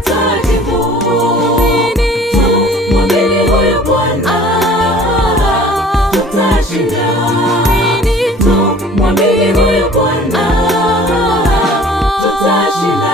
atajibu. Tumwamini huyu Bwana, tutashinda. Tumwamini huyu Bwana, tutashinda.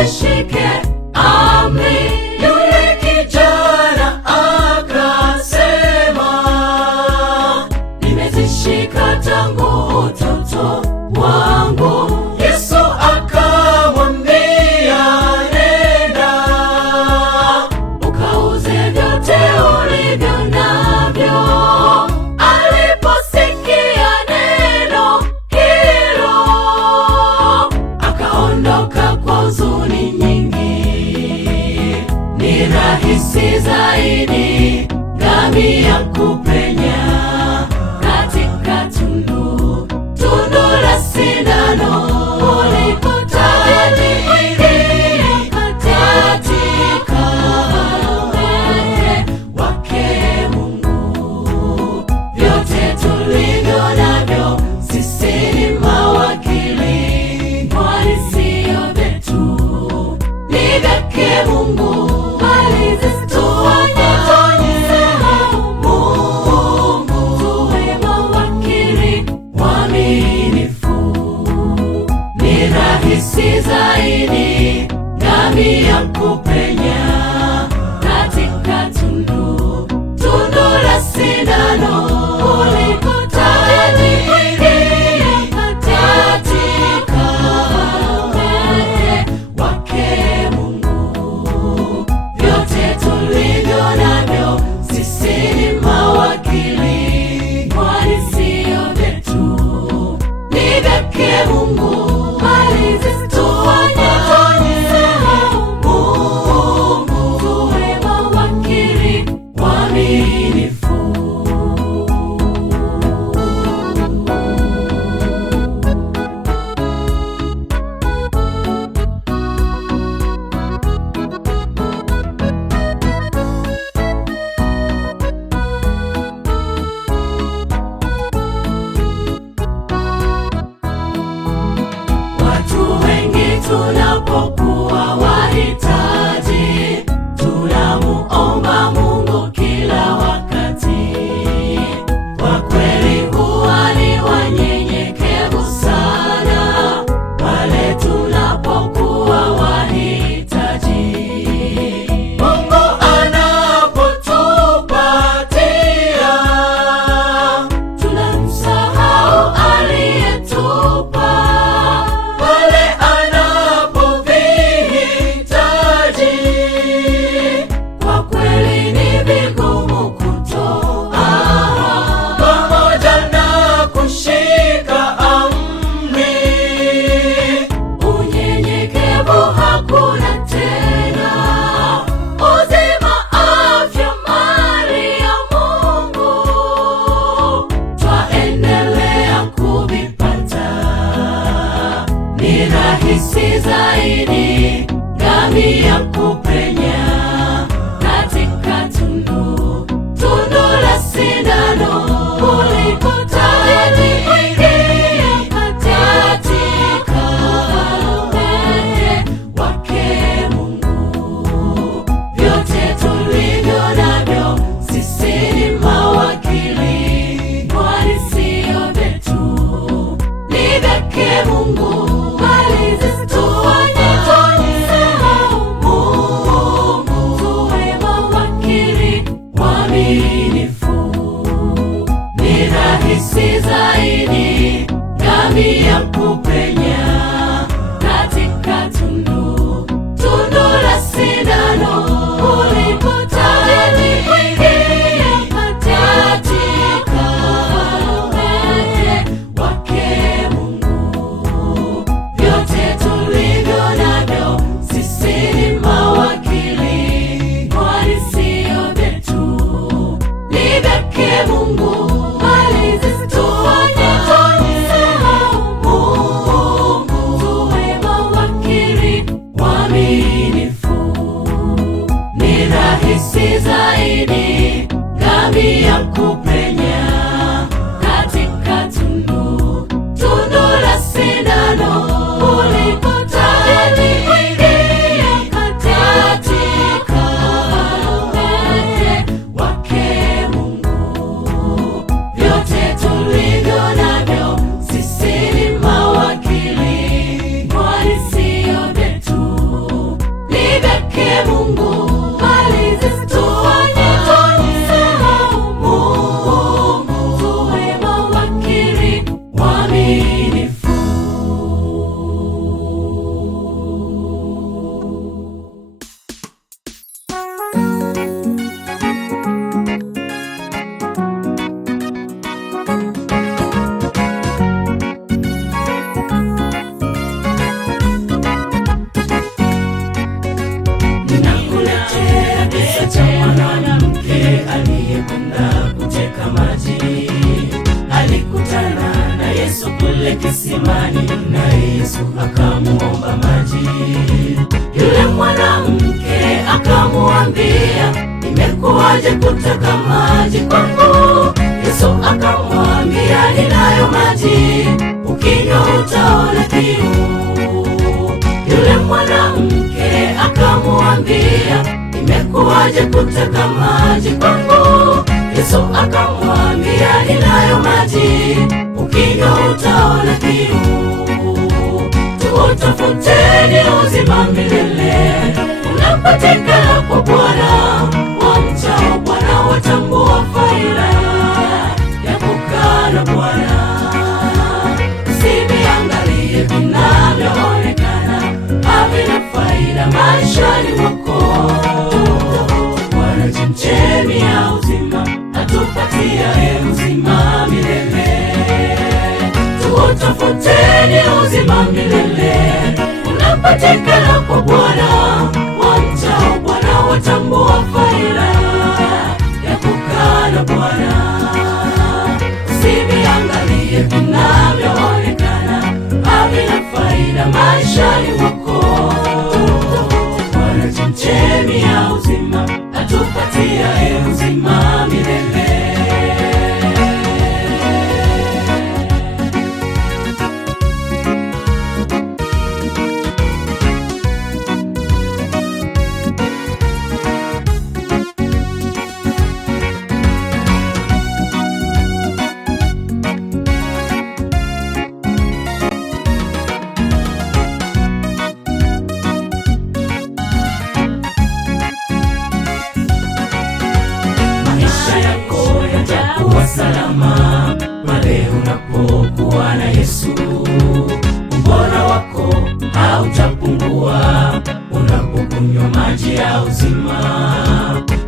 Shike amri. Yule kijana akasema, nimezishika tangu utoto wangu. Yesu akamwambia, nenda ukauze vyote ulivyo navyo. Aliposikia neno hilo, akaondoka kwa huzuni nyingi. Ni rahisi zaidi ngamia kupenya katika tundu la sindano kuliko taji kuingia katika ufalme wake Mungu. Vyote tulivyo navyo sisi ni mawakili, kwani sio vyetu, ni vyake Mungu. Ni rahisi zaidi ngamia kupenya katika tundu la sindano kuliko taji kuingia katika ufalme wake Mungu. Vyote tulivyo navyo sisi ni mawakili, kwani sio vyetu, ni vyake Mungu. Tunapokuwa wahitaji, tunamuomba Mungu kila wakati. Kwa kweli huwa ni wanyenyekevu sana pale tunapokuwa wahitaji. Mungu anapotupatia, tunamsahau aliyetupa. Ni rahisi zaidi ngamia kupenya katika tundu la sindano kuliko taji kuingia katika ufalme wake Mungu. Vyote tulivyo navyo sisi ni mawakili, rahisi zaidi ngamia kupenya katika tundu la sindano kuliko taji kuingia katika ufalme wake Mungu. Vyote tulivyo navyo sisi ni mawakili, kwani sio vyetu, ni vyake Mungu. Rahisi zaidi ngamia kupenya katika tundu la sindano kuliko taji kuingia katika ufalme wake Mungu. Vyote tulivyo navyo sisi ni mawakili, kwani sio vyetu, ni vyake Mungu. Kisimani na Yesu akamuomba maji. Yule mwanamke akamwambia, imekuwaje kutaka maji kwangu? Yesu akamwambia, ninayo maji, ukinywa utaona kiu. Yule mwanamke akamwambia, imekuwaje kutaka maji kwangu? Yesu akamwambia, ninayo maji, ukinywa utaona kiu. Tuutafuteni uzima milele, unapatikana kwa Bwana. Wamchao Bwana watambua faida ya kukaa na Bwana. Usiviangalie vinavyoonekana, havina faida maishani mwako. Bwana chemchemi ya uzima, atupatia uzima milele. Utafuteni uzima milele, unapatikana kwa Bwana. Wamchao Bwana watambua faida ya kukaa na Bwana. Usiviangalie vinavyoonekana, havina faida maishani mwako. Bwana chemchemi ya uzima, atupatia uzima milele. Salama pale unapokuwa na Yesu. Ubora wako hautapungua unapokunywa maji ya uzima.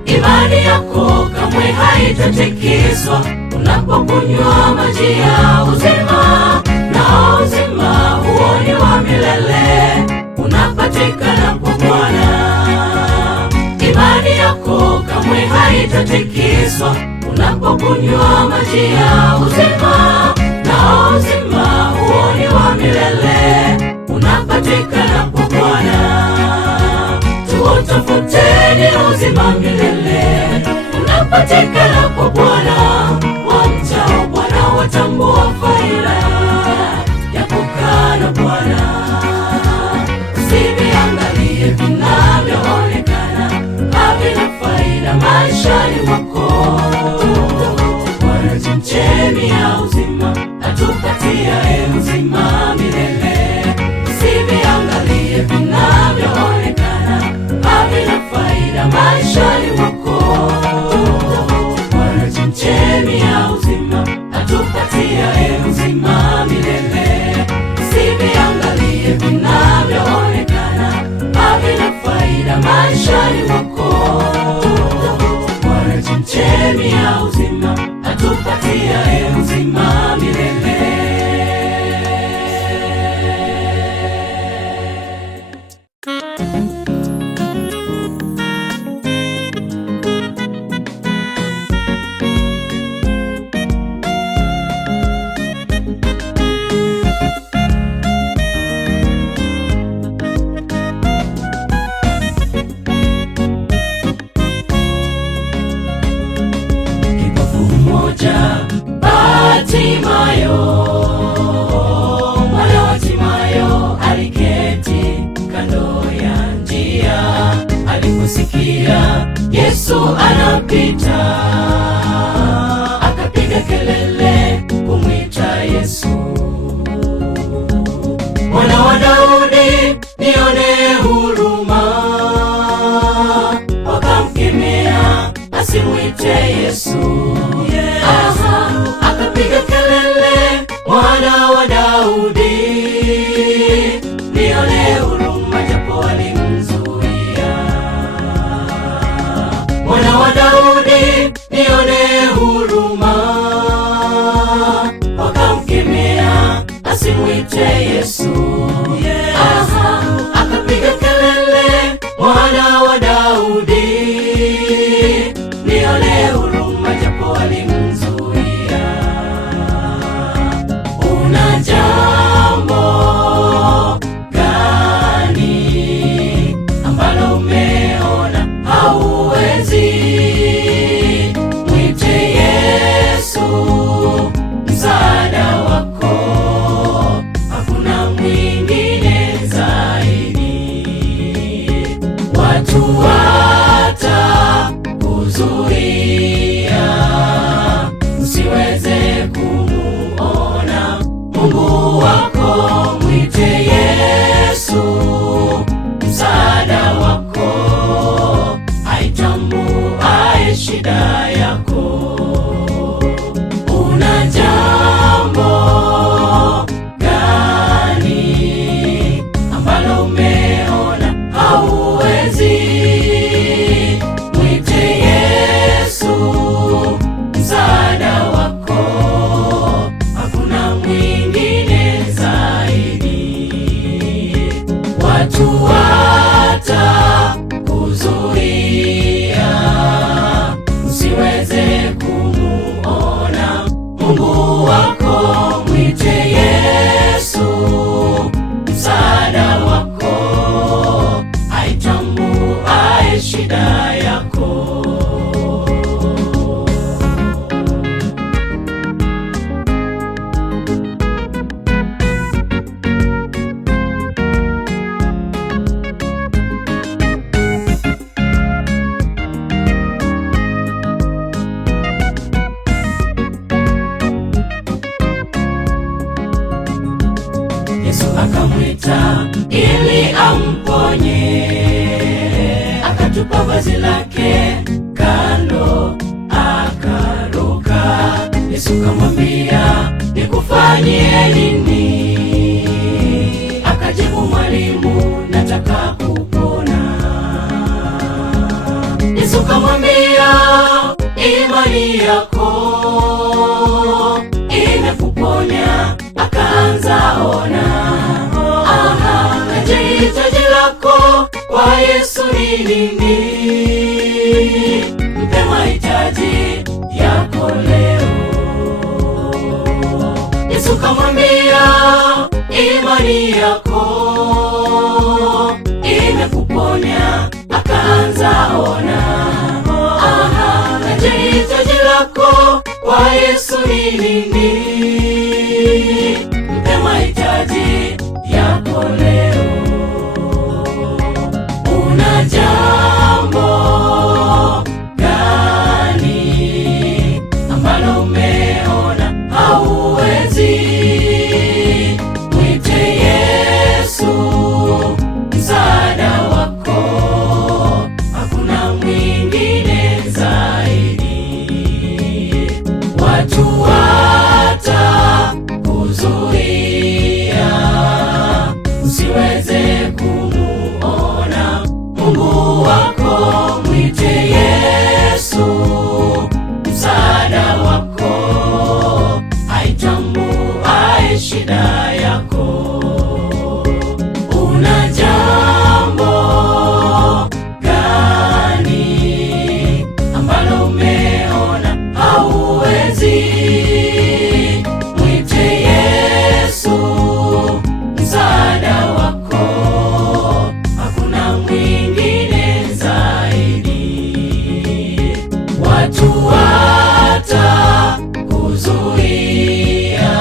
Imani yako kamwe haitatikiswa unapokunywa maji ya uzima. Na uzima huo ni wa milele, unapatikana kwa Bwana. Imani yako kamwe haitatikiswa unapokunywa maji ya uzima. Na uzima huo ni wa milele, unapatikana kwa Bwana. Tuutafuteni uzima milele, unapatikana kwa Bwana. Wamchao Bwana watambua faida ya kukaa na Bwana. Usiviangalie vinavyoonekana, havina faida maishani mwako. Bwana chemchemi ya uzima, atupatia uzima milele. Usiviangalie vinavyoonekana, havina faida maishani mwako. Bwana chemchemi ya uzima, atupatia atupatia uzima milele. Usiviangalie vinavyoonekana, havina faida maishani mwako. Bwana chemchemi ya uzima, atupatia uzima milele. Bartimayo, mwana wa Timayo, aliketi kando ya njia. Aliposikia Yesu anapita, akapiga kelele kumwita Yesu. Mwana wa Daudi, nione huruma. Wakamkemea asimwite Yesu. Akapiga kelele, mwana wa Daudi, nione huruma, japo walimzuia. Mwana wa Daudi, nione huruma. Wakamkemea asimwite Yesu. Akapiga kelele, mwana wa Daudi, nione huruma, japo walimzuia. Una jambo gani ambalo umeona hauwezi? Mwite Yesu msaada wako, hakuna mwingine zaidi. Watu watakuzuia usiweze kumuona Mungu wako. Mwite Yesu msaada wako, aitambuaye shida yako. Una jambo gani ambalo umeona hauwezi? Mwite Yesu msaada wako, hakuna mwingine zaidi. Watu watakuzuia usiweze kumuona Mungu wako. Mwite Yesu msaada wako, aitambuaye shida yako. Yesu akamwita ili amponye, akatupa vazi lake kando, akaruka. Yesu kamwambia, nikufanyie nini? Akajibu, Mwalimu, nataka kupona. Yesu kamwambia, imani yako imekuponya. Akaanza ona. Je, hitaji lako kwa Yesu ni nini? Mpe mahitaji yako leo. Yesu kamwambia, imani yako imekuponya. Akaanza ona. Je, hitaji lako kwa Yesu ni nini? Mpe mahitaji yako leo. Una jambo gani ambalo umeona hauwezi? Mwite Yesu msaada wako, hakuna mwingine zaidi. Watu wata wako. Una jambo gani ambalo umeona hauwezi? Mwite Yesu msaada wako, hakuna mwingine zaidi. Watu watakuzuia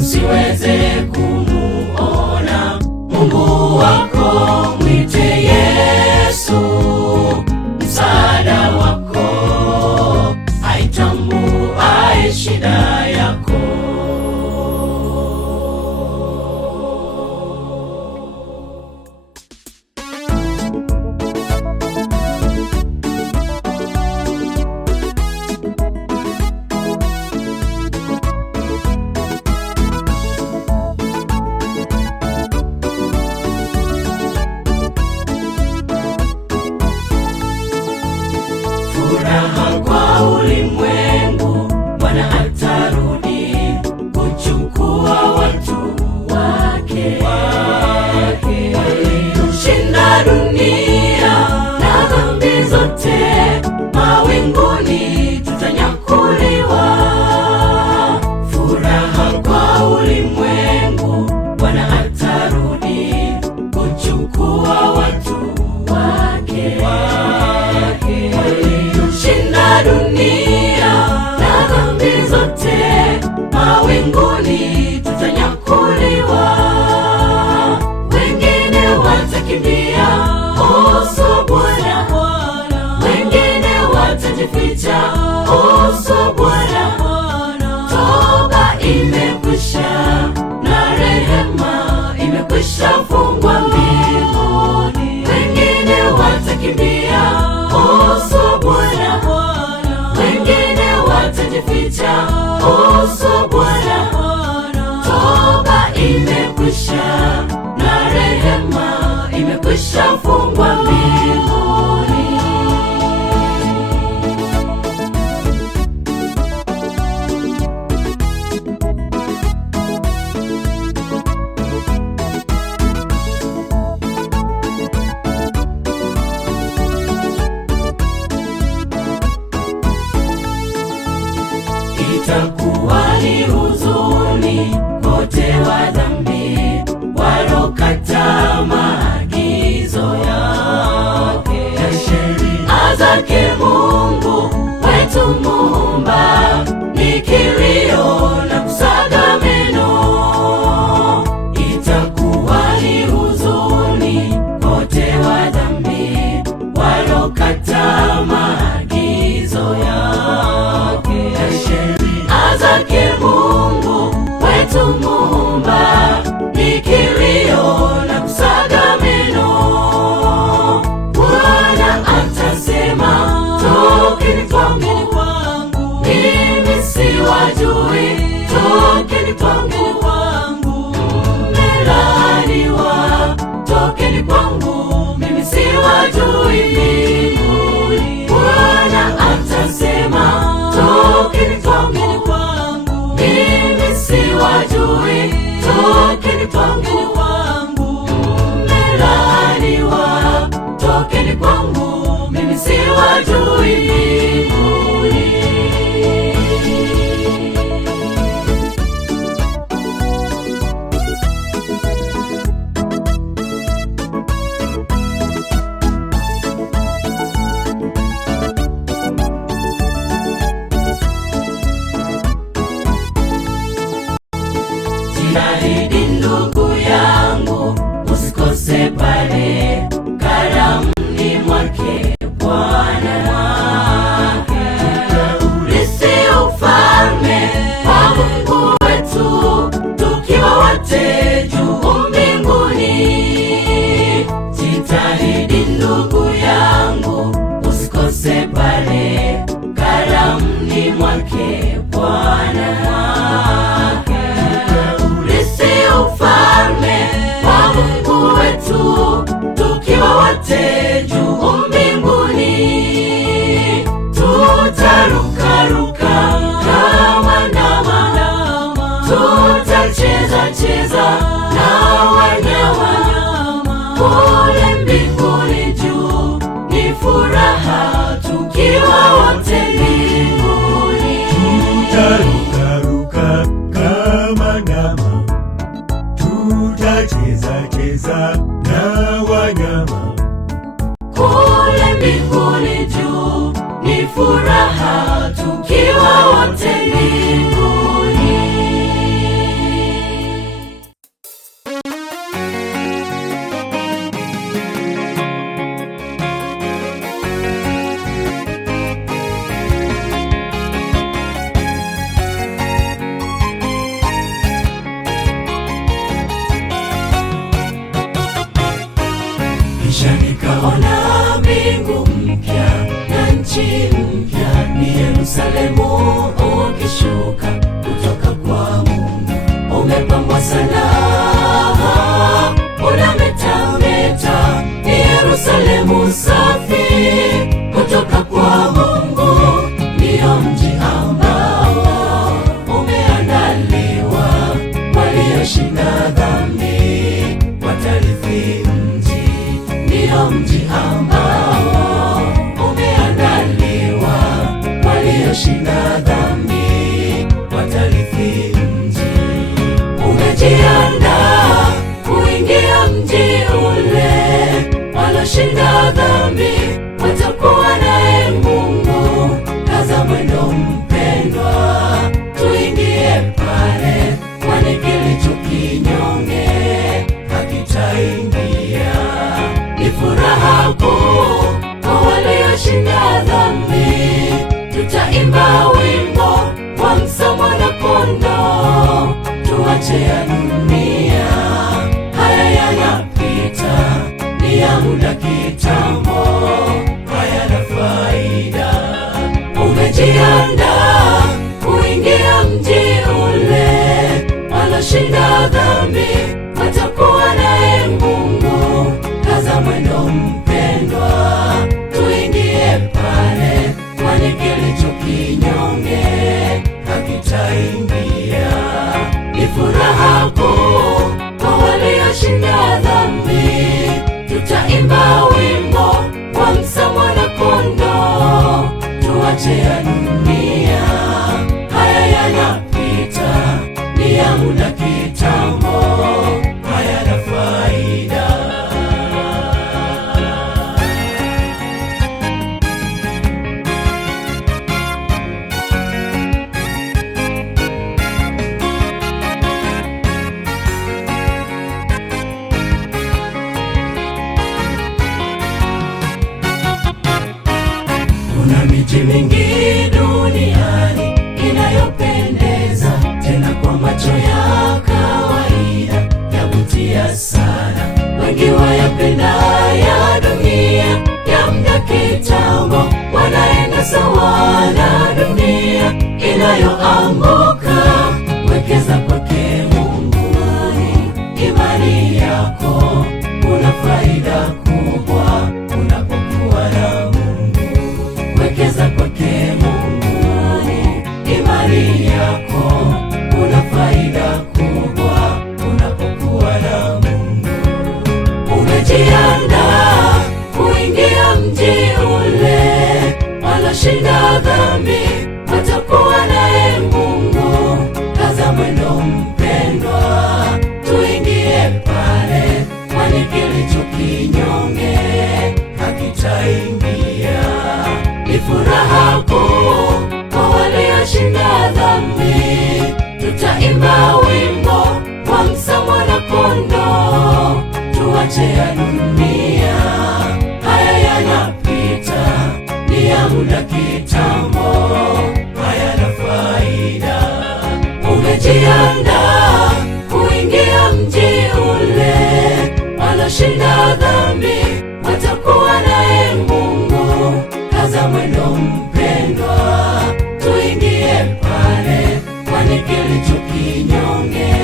usiweze kumuona Mungu wako. Mwite Yesu msaada wako, aitambue shida yako. Furaha kwa ulimwengu, Bwana atarudi kuchukua watu wake. Walioshinda dunia na dhambi zote, mawinguni tutanyakuliwa. Furaha kwa ulimwengu, Bwana atarudi kuchukua watu wake. Walioshinda dunia na dhambi zote, mawinguni tutanyakuliwa. Wengine watakimbia uso Bwana, wengine watajificha uso Bwana. Toba imekwisha na rehema imekwisha fungwa mbinguni. Wengine watakimbia uso Bwana, wengine watajificha uso Bwana. Toba imekwisha na rehema imekwisha fungwa mbinguni. Itakuwa ni huzuni wote wa dhambi walokata maagizo yake na sheria zake. Mungu wetu Muumba, ni kilio na kusaga meno. Itakuwa ni huzuni wote wa dhambi walokata maagizo yake na sheria zake. Mungu wetu Muumba, ni kilio na kusaga meno. Bwana atasema, tokeni kwangu, mimi siwajui, tokeni kwangu. Mmelaaniwa, tokeni kwangu, mimi siwajui mbinguni. Bwana atasema, tokeni kwangu, mimi siwajui, tokeni kwangu. Mmelaaniwa, tokeni kwangu, mimi siwajui mbinguni. Jitahidi ndugu yangu, usikose pale karamuni mwake Bwana. Urithi ufalme wa Mungu wetu, tukiwa wote juu mbinguni. Jitahidi ndugu yangu, usikose pale karamuni mwake Bwana. Urithi ufalme pale, kwani kilicho kinyonge hakitaingia. Ni furaha kuu kwa walioshinda dhambi, tutaimba wimbo wa Msa Mwana-Kondoo. Tuache ya dunia, haya yanapita, ni ya muda kitambo, hayana faida. Umejiandaa kuingia mji ule, waloshinda dhambi watakuwa naye Mungu. Kaza mwendo mpendwa, tuingie pale, kwani kilicho kinyonge hakitaingia. Ni furaha kuu kwa walioshinda dhambi, tutaimba wimbo wa Msa Mwana-Kondoo. Tuache ya dunia, haya yanapita, ni ya muda kitambo, hayana faida. Kuna miji mingi duniani inayopendeza, tena kwa macho ya kawaida yavutia sana. Wengi wayapenda ya dunia ya muda kitambo, wanaenda sawa na dunia inayoanguka. Wekeza kwake Mungu, imani yako, kuna faida kubwa unapokuwa na Mungu. Wekeza kwake Mungu, imani yako, kuna faida kubwa unapokuwa na Mungu. Umejiandaa kuingia mji ule, waloshinda dhambi watakuwa naye Mungu. Kaza mwendo mpendwa, tuingie pale, kwani kilicho kinyonge hakitaingia. Ni furaha kuu kwa walioshinda dhambi, tutaimba wimbo wa Msa Mwana-Kondoo. Tuache ya dunia, haya yanapita, ni ya muda kitambo, hayana faida. Umejiandaa kuingia mji ule, waloshinda dhambi watakuwa naye Mungu. Kaza mwendo mpendwa, tuingie pale, kwani kilicho kinyonge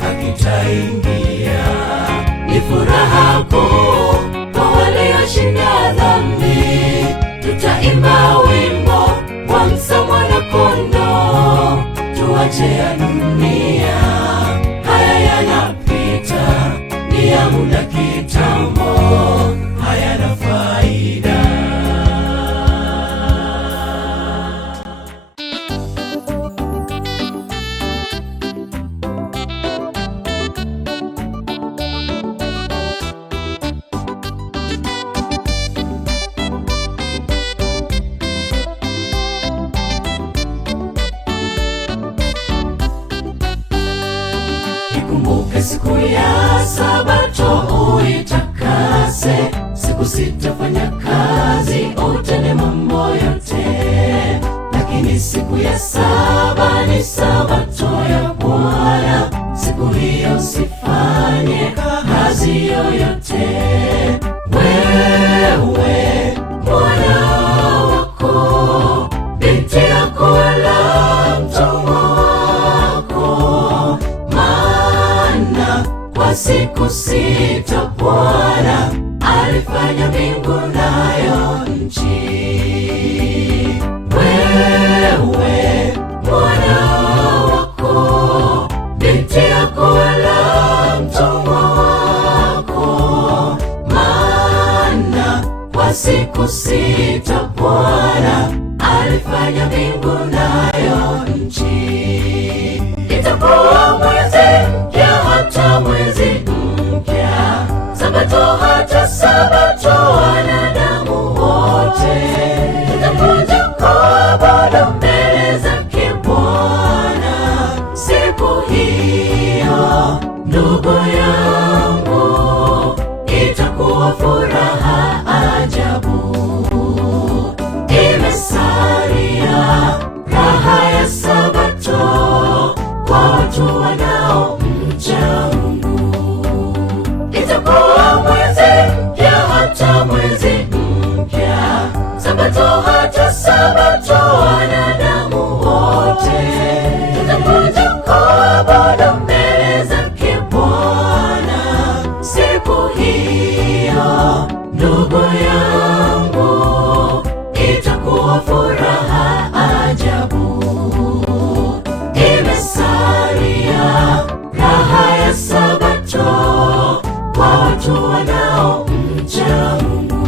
hakitaingia. Ni furaha kuu kwa walioshinda dhambi, tutaimba wimbo wa Msa Mwana-Kondoo. Tuache ya dunia, haya yanapita, ni ya muda kitambo, hayana faida. Ikumbuke siku ya Sabato uitakase, siku sita fanya kazi, utende mambo yote. Lakini siku ya saba ni Sabato ya Bwana, siku hiyo usifanye kazi yoyote. Wewe mwana wako, binti yako, wala mtumwa wako, maana kwa siku sita Bwana alifanya mbingu nayo nchi. Wewe mwana wako, binti yako, wala mtumwa wako, maana kwa siku sita Bwana alifanya mbingu nayo nchi. Itakuwa mwezi mpya hata mwezi mpya, Sabato hata Sabato, wanadamu wote tutakuja kuabudu mbele zake Bwana. siku hiyo, ndugu yangu, itakuwa furaha ajabu. Imesalia raha ya Sabato kwa watu wanaomcha Mungu. Itakuwa mwezi mpya, hata mwezi mpya, Sabato hata Sabato, wanadamu wote tutakuja kuabudu mbele zake Bwana siku hiyo, ndugu yangu, itakuwa furaha ajabu. Imesalia raha ya Sabato kwa watu wanaomcha Mungu.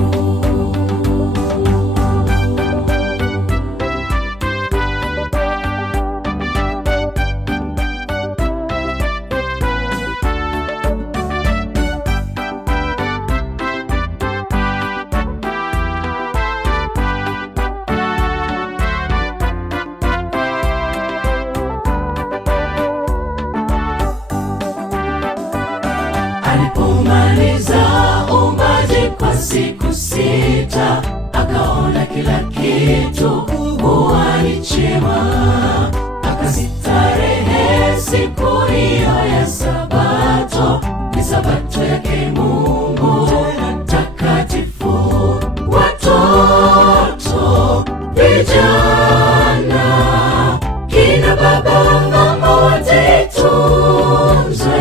Alipomaliza uumbaji kwa siku 6, akaona kila kitu kuwa ni chema, akastarehe siku hiyo ya Sabato. Ni Sabato yake Mungu takatifu. Watoto, vijana, kina baba, mama, wote tunzwe.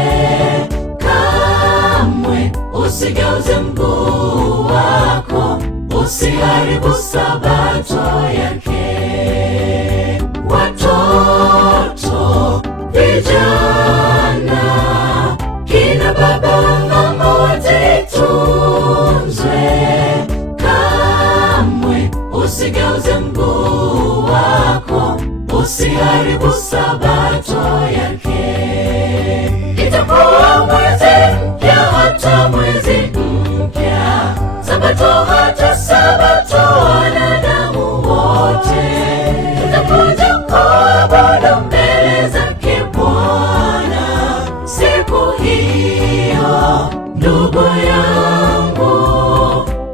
Usigeuze mguu wako, usiharibu Sabato yake. Watoto, vijana, kina baba, mama, wote tunzwe. Kamwe usigeuze mguu wako, usiharibu Sabato yake. Itakuwa mwezi mpya, hata mwezi mpya, Sabato hata Sabato, wanadamu wote tutakuja kuabudu mbele zake Bwana siku hiyo, ndugu yangu,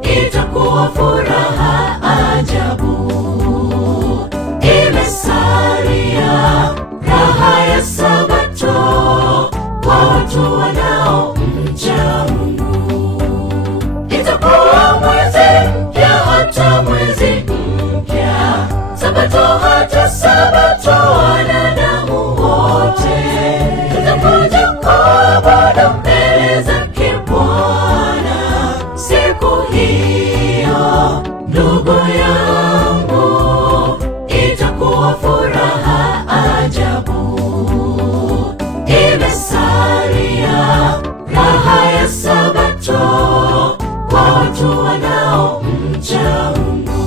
itakuwa furaha ajabu. Imesalia raha ya Sabato kwa watu wanaomcha Mungu. Itakuwa mwezi mpya, hata mwezi mpya, Sabato hata Sabato, wanadamu wote tutakuja kuabudu mbele zake Bwana siku hiyo, ndugu yangu, itakuwa furaha ajabu. Imesalia raha ya Sabato kwa watu wanaomcha Mungu.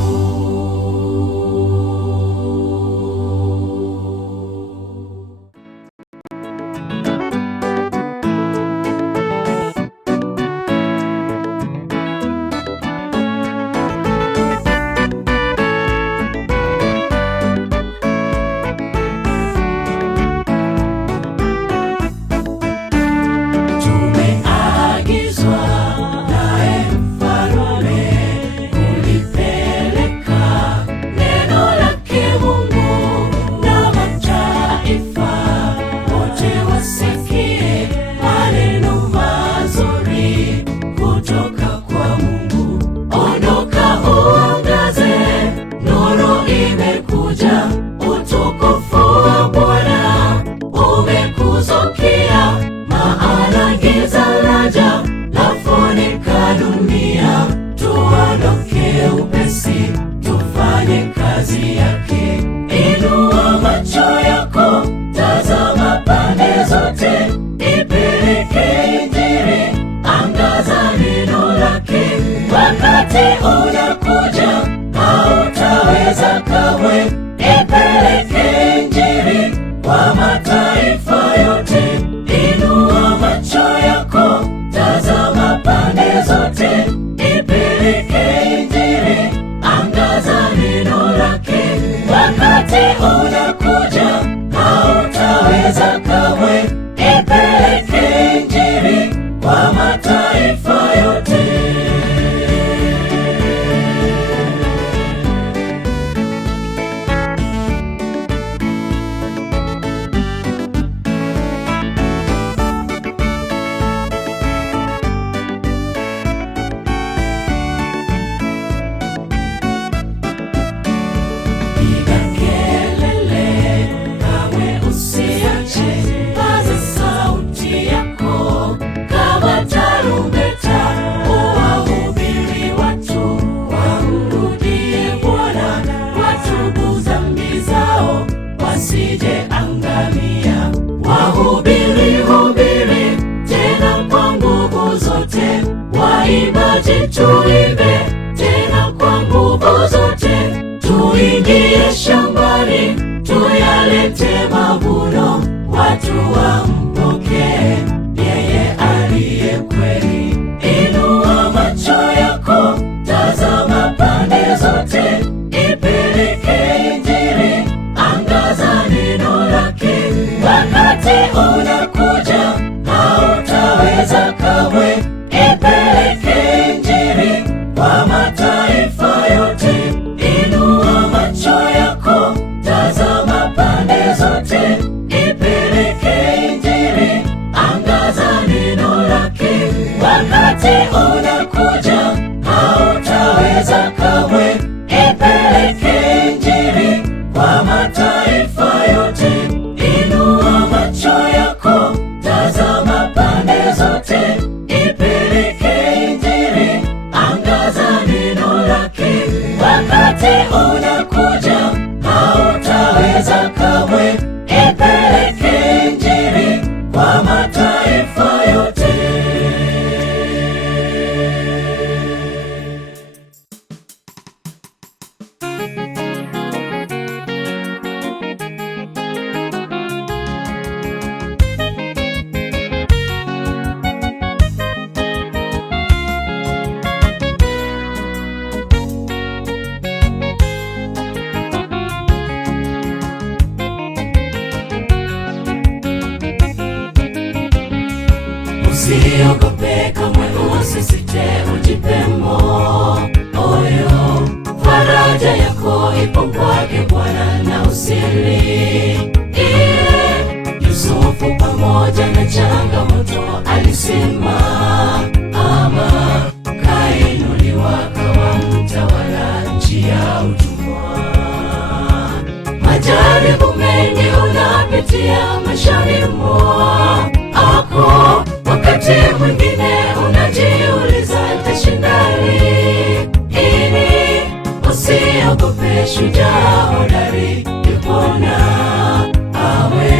vipaji tuimbe tena kwa nguvu zote, tuingie shambani tuyalete mavuno, watu wampokee yeye aliye kweli. Inua macho yako, tazama pande zote, ipeleke Injili, angaza neno lake. Wakati unakuja hautaweza kamwe, ipeleke Injili kwa mataifa yote. Inua macho yako, tazama pande zote, ipeleke Injili, angaza neno lake. Wakati unakuja hautaweza kamwe, ipeleke Injili kwa mataifa yote. Inua macho yako, tazama pande zote, ipeleke Injili, angaza neno lake. Wakati unakuja hautaweza kamwe, ipeleke Injili kwa mataifa yote. Usiogope kamwe, usisite, ujipe moyo. Faraja yako ipo kwake Bwana, na usilie. Yusufu pamoja na changamoto alisimama, kainuliwa kawa mtawala nchi ya utumwa. Majaribu mengi unapitia maishani mwako, wakati mwingine unajiuliza nitashinda lini. Usiogope, shujaa hodari yupo nawe,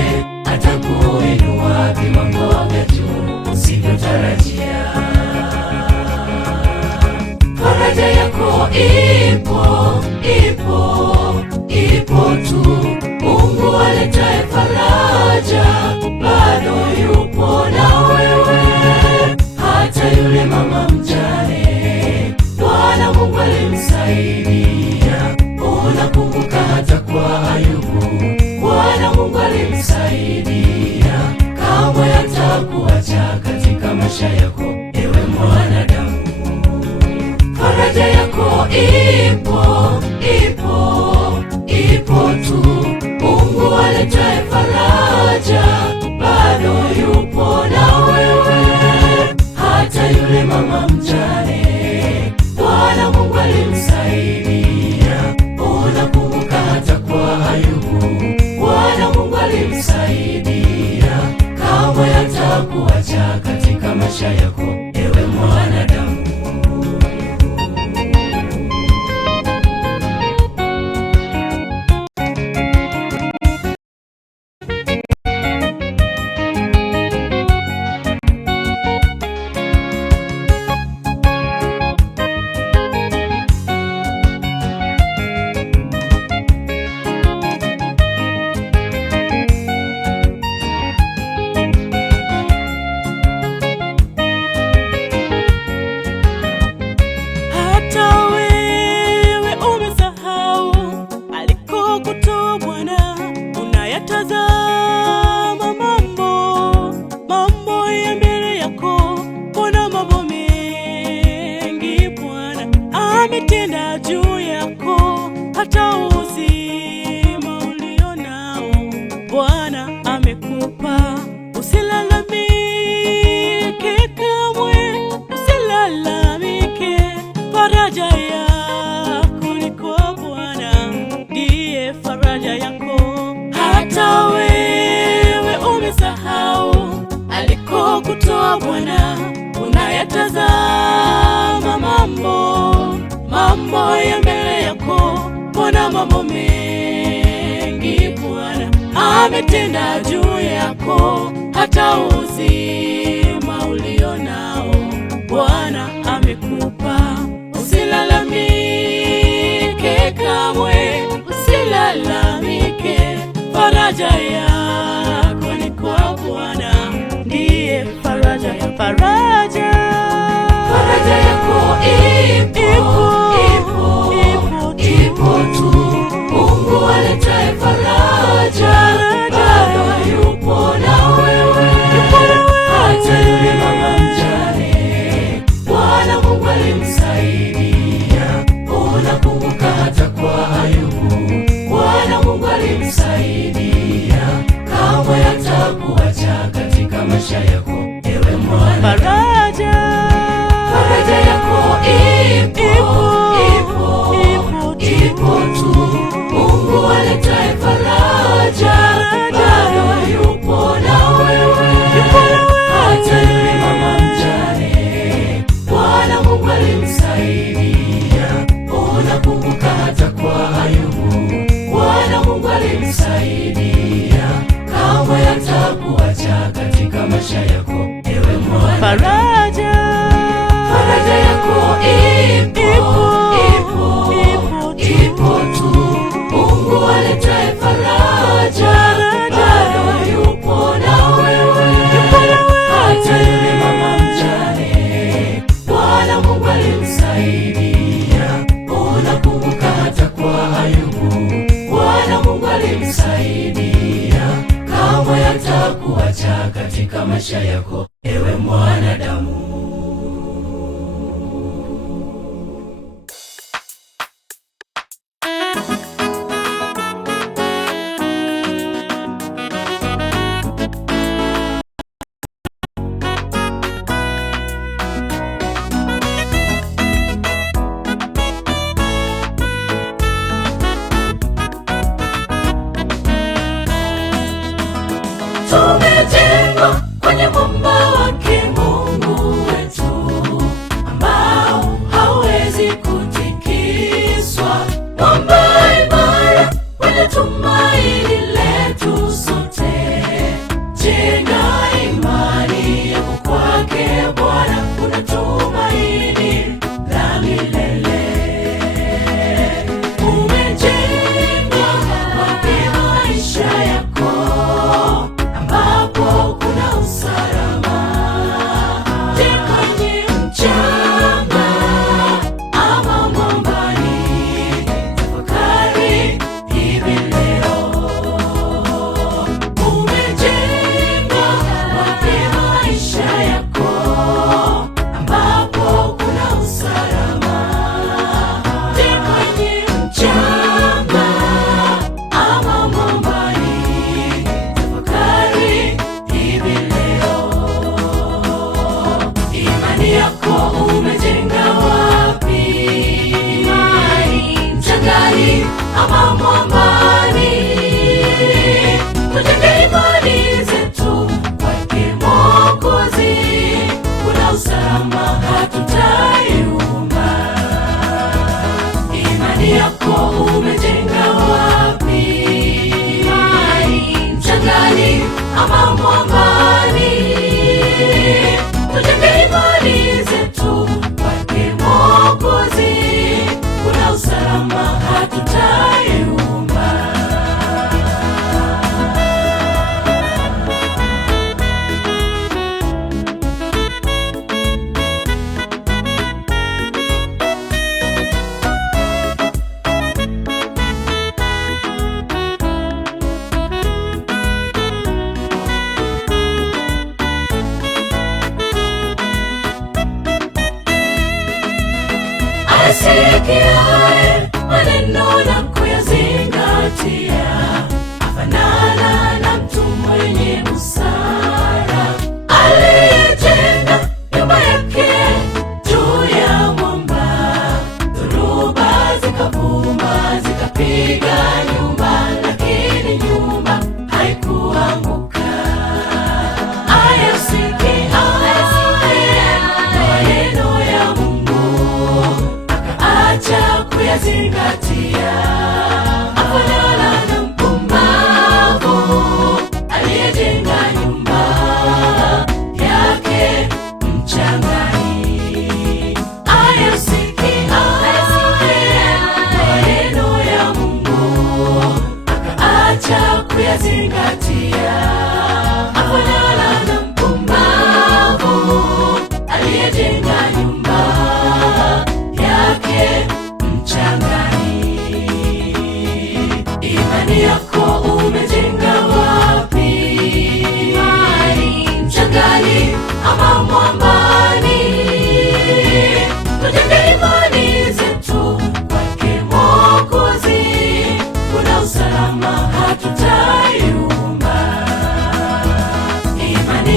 atakuinua viwango vya juu usivyotarajia. Faraja yako ipo tu. Mungu aletaye faraja bado yupo na wewe. Hata yule mama mjane Bwana Mungu alimsaidia. Unakumbuka hata kwa Ayubu Bwana Mungu alimsaidia. Kamwe hatakuacha katika maisha yako, ewe mwanadamu. Faraja yako ipo tu. Mungu aletaye faraja bado yupo na wewe. Hata yule mama mjane Bwana Mungu alimsaidia. Unakumbuka hata kwa Ayubu Bwana Mungu alimsaidia. Kamwe hatakuacha katika maisha yako, ewe mwanadamu. Tazama mambo ya mbele yako. Kuna mambo mengi Bwana ametenda juu yako, hata uzima ulio nao Bwana amekupa. Usilalamike kamwe, usilalamike. Faraja yako ni kwa Bwana, ndiye faraja yako. Hata wewe umesahau alikokutoa Bwana, unayatazama mambo ya mbele yako. Mbona mambo mengi Bwana ametenda juu yako, hata uzima ulio nao Bwana amekupa. Faraja yako ni kwa Bwana, ndiye faraja ya faraja. Faraja yako ipo tu. Mungu aletaye faraja bado yupo na wewe. Hata yule mama mjane Bwana Mungu alimsaidia. Unakumbuka hata kwa Ayubu Bwana Mungu alimsaidia. Kamwe hatakuacha katika maisha yako, ewe mwana. Faraja yako ipo tu. Mungu aletaye faraja bado yupo na wewe. Hata yule mama mjane Bwana Mungu alimsaidia. Unakumbuka hata kwa Ayubu Bwana Mungu alimsaidia. Kamwe hatakuacha katika maisha yako, ewe mwana. Faraja yako ipo tu. Mungu aletaye faraja bado yupo na wewe. Hata yule mama mjane Bwana Mungu alimsaidia. Unakumbuka hata kwa Ayubu Bwana Mungu alimsaidia. Kamwe hatakuacha katika maisha yako, ewe mwanadamu. Tumejengwa kwenye mwamba wake Mungu wetu, ambao hawezi kutikiswa, mwamba imara kwenye tumaini letu sote. Jenga imani yako kwake Bwana, kuna tumaini la milele. Umejengwa kwake maisha yako, ambapo kuna usalama.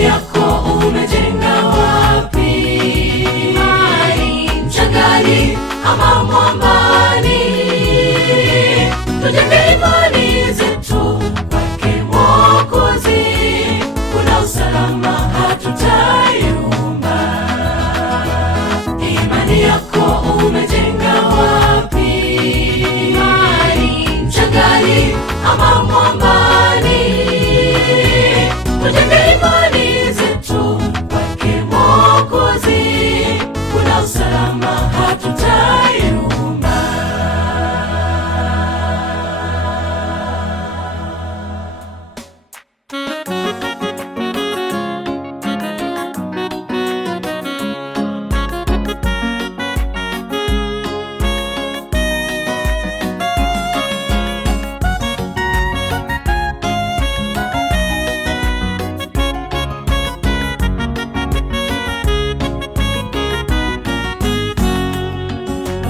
Imani yako umejenga wapi? Mchangani ama mwambani? Tujenge imani zetu kwake Mwokozi, kuna usalama, hatutayumba. Imani yako umejenga wapi? Mchangani ama mwambani? Tujenge imani zetu kwake Mwokozi, kuna usalama, hatutayumba.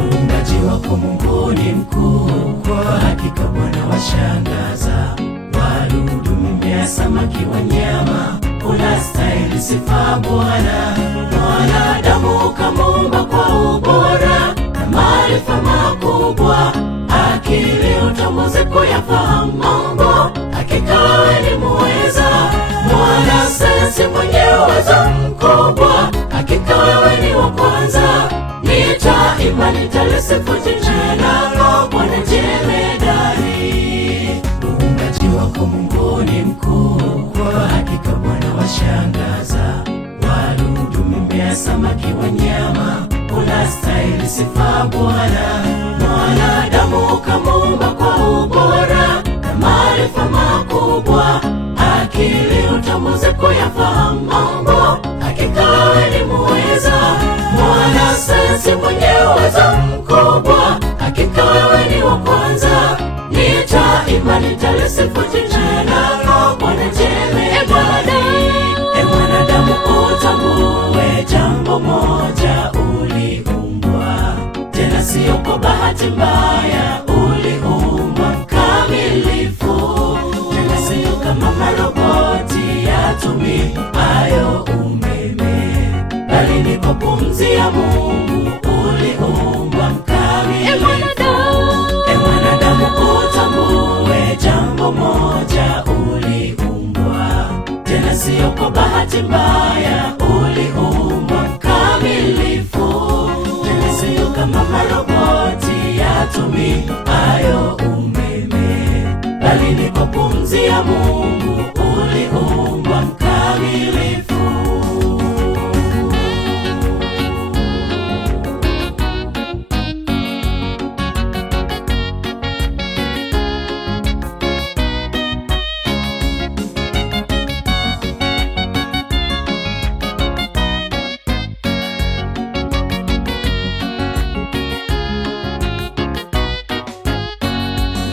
Uumbaji wako Mungu ni mkuu, kwa hakika Bwana washangaza. Wadudu, mimea, samaki, wanyama, unastahili sifa Bwana. Mwanadamu kamuumba kwa ubora na maarifa makubwa, akili utambuzi kuyafahamu mambo, hakika wewe ni muweza. Mwanasayansi mwenye uwezo mkubwa, hakika wewe ni wa kwanza. Nitaimba, nitalisifu jina lako Bwana jemedari. Uumbaji wako Mungu ni mkuu, kwa hakika Bwana washangaza. Wadudu, mimea, samaki, wanyama, unastahili sifa Bwana. Mwanadamu kamuumba kwa ubora na maarifa makubwa, akili utambuzi kuyafahamu mambo, hakika wewe ni muweza. Mwanasayansi mwenye uwezo mkubwa, hakika wewe ni wa kwanza. Nitaimba, nitalisifu jina lako Bwana jemedari. Mwanadamu utambue jambo moja, uliumbwa tena sio kwa bahati mbaya. Uliumbwa mkamilifu, tena sio kama maroboti yatumiayo umeme, bali ni kwa pumzi ya Mungu. Uliumbwa mkamilifu. Mwanadamu utambue jambo moja, uliumbwa tena sio kwa bahati mbaya. Uliumbwa mkamilifu, tena sio kama maroboti yatumiayo umeme, bali ni kwa pumzi ya Mungu. Uliumbwa mkamilifu.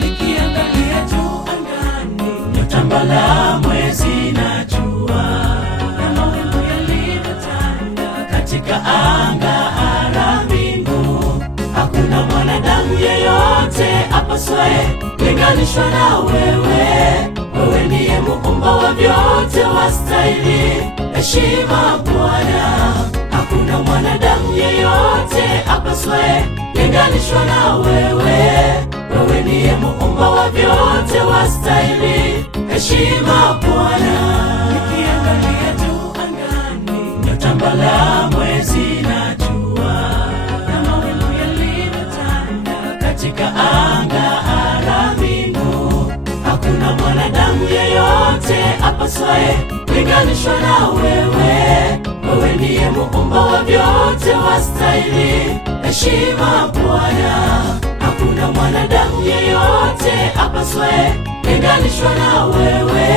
Nikiangalia juu angani, nyota, mbala, mwezi na jua, na mawingu yalivyotanda katika anga ara mbingu, hakuna mwanadamu yeyote apaswaye linganishwa na wewe. Wewe ndiye muumba wa vyote, wastahili heshima Bwana. Hakuna mwanadamu yeyote apaswaye linganishwa na wewe. Wewe ndiye muumba wa vyote, wastahili heshima Bwana. Nikiangalia juu angani, nyota, mbala, mwezi na jua, na mawingu yalivyotanda katika anga ara mbingu, hakuna mwanadamu yeyote apaswaye linganishwa na wewe. Wewe ndiye muumba wa vyote, wastahili heshima Bwana. Hakuna mwanadamu yeyote apaswaye linganishwa na wewe.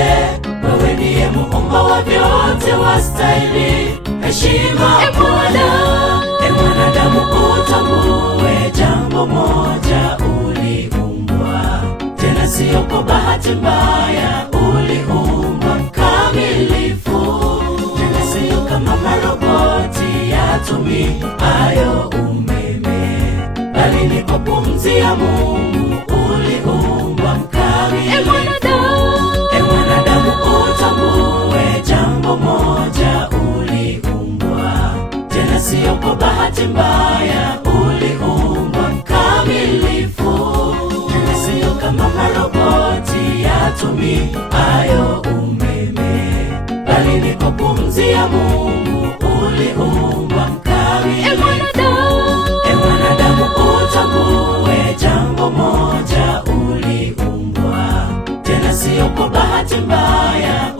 Wewe ndiye muumba wa vyote, wastahili heshima Bwana. Mwanadamu utambue jambo moja, uliumbwa tena sio kwa bahati mbaya. Uliumbwa mkamilifu, tena sio kama maroboti yatumiayo umeme, bali ni kwa pumzi ya Mungu. Uliumbwa mkamilifu. Mwanadamu utambue jambo moja, bahati mbaya, uliumbwa mkamilifu, tena sio kama maroboti yatumiayo umeme, bali ni kwa pumzi ya Mungu uliumbwa mkamilifu. Mwanadamu, utambue jambo moja, uliumbwa tena sio kwa bahati mbaya.